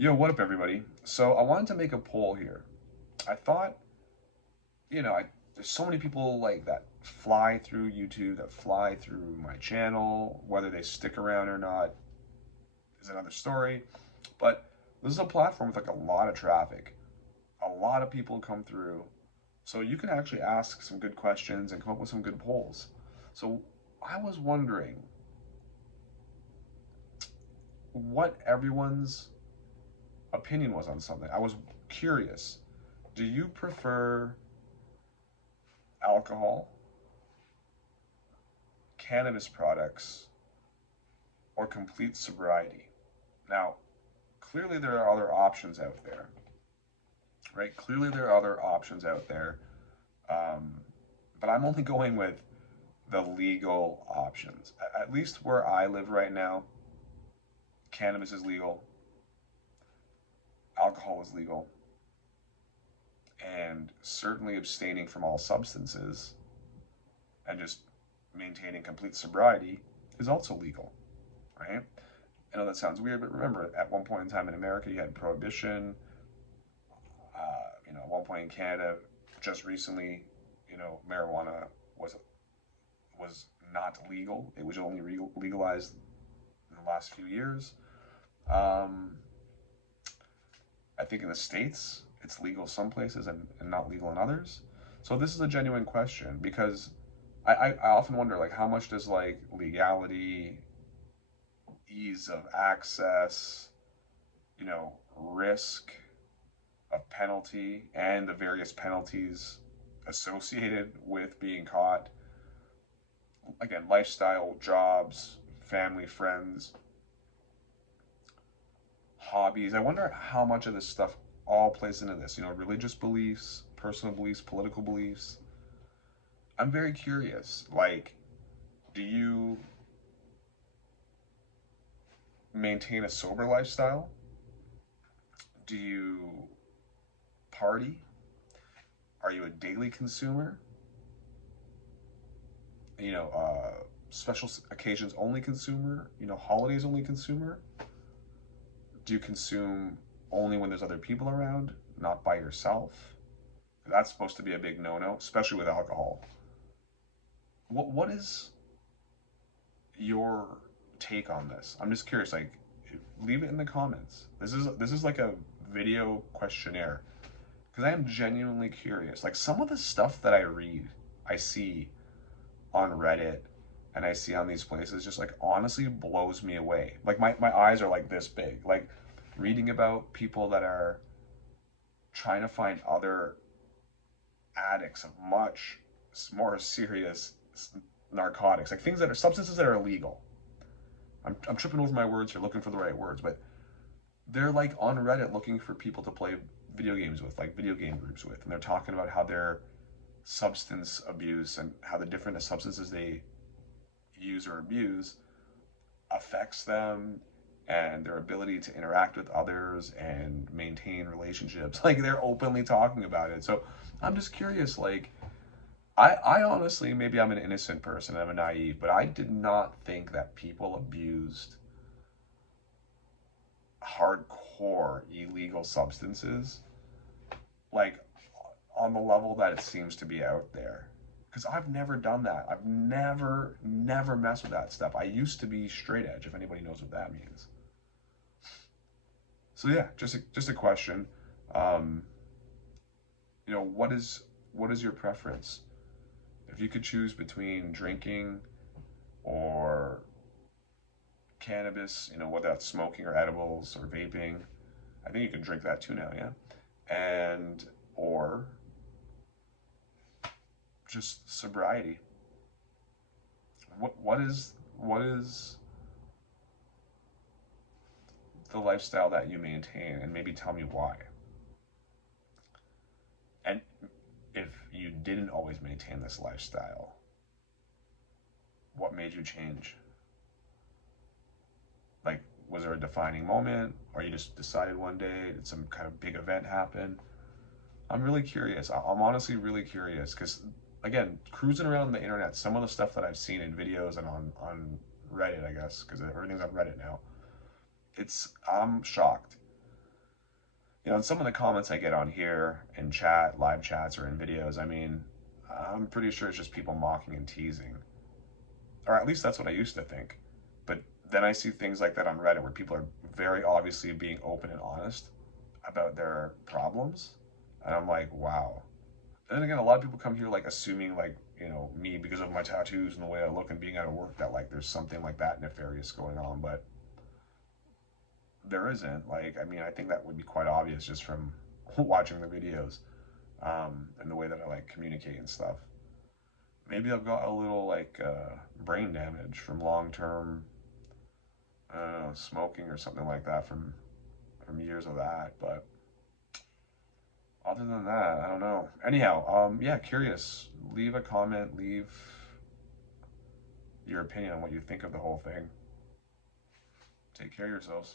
Yo, what up, everybody? So I wanted to make a poll here. I thought, there's so many people like that fly through YouTube, that fly through my channel. Whether they stick around or not is another story. But this is a platform with like a lot of traffic. A lot of people come through. So you can actually ask some good questions and come up with some good polls. So I was wondering what everyone's opinion was on something. I was curious. Do you prefer alcohol, cannabis products, or complete sobriety? Now, clearly there are other options out there, right? Clearly there are other options out there, um, but I'm only going with the legal options. At least where I live right now, cannabis is legal, alcohol is legal, and certainly abstaining from all substances and just maintaining complete sobriety is also legal, right? I know that sounds weird, but remember, at one point in time in America, you had prohibition. At one point in Canada, just recently, marijuana was not legal. It was only legalized in the last few years. Um, I think in the States, it's legal some places and not legal in others. So this is a genuine question because I often wonder like how much does like legality, ease of access, risk of penalty and the various penalties associated with being caught. Again, lifestyle, jobs, family, friends, hobbies. I wonder how much of this stuff all plays into this. Religious beliefs, personal beliefs, political beliefs. I'm very curious. Like, do you maintain a sober lifestyle? Do you party? Are you a daily consumer? Special occasions only consumer? Holidays only consumer? Do you consume only when there's other people around, not by yourself? That's supposed to be a big no-no, especially with alcohol. What is your take on this? I'm just curious. Like, leave it in the comments. This is like a video questionnaire because I am genuinely curious. Like some of the stuff that I read, I see on Reddit and I see on these places just like honestly blows me away. Like my eyes are like this big. Like reading about people that are trying to find other addicts of much more serious narcotics, like things that are substances that are illegal. I'm tripping over my words here, looking for the right words, but they're like on Reddit looking for people to play video games with, like video game groups with, and they're talking about how their substance abuse and how the different substances they use or abuse affects them and their ability to interact with others and maintain relationships. Like they're openly talking about it. So I'm just curious, like I honestly, maybe I'm an innocent person, I'm a naive, but I did not think that people abused hardcore illegal substances like on the level that it seems to be out there. Because I've never done that. I've never messed with that stuff. I used to be straight edge, if anybody knows what that means. So yeah, just a question. Um, what is your preference? If you could choose between drinking or cannabis, whether that's smoking or edibles or vaping, I think you can drink that too now, yeah. And or just sobriety. What is the lifestyle that you maintain, and maybe tell me why. And if you didn't always maintain this lifestyle, what made you change? Like, was there a defining moment, or you just decided one day? Did some kind of big event happen? I'm really curious. I'm honestly really curious because, again, cruising around the internet, some of the stuff that I've seen in videos and on Reddit, I guess, because everything's on Reddit now, I'm shocked. You know, in some of the comments I get on here in chat, live chats, or in videos, I mean, I'm pretty sure it's just people mocking and teasing. Or at least that's what I used to think. But then I see things like that on Reddit where people are very obviously being open and honest about their problems. And I'm like, wow. And then again, a lot of people come here like assuming like, you know, me because of my tattoos and the way I look and being out of work that like there's something like that nefarious going on. But there isn't. Like, I mean, I think that would be quite obvious just from watching the videos and the way that I like communicate and stuff. Maybe I've got a little like brain damage from long term smoking or something like that from years of that. But other than that, I don't know. Anyhow, yeah, curious. Leave a comment. Leave your opinion on what you think of the whole thing. Take care of yourselves.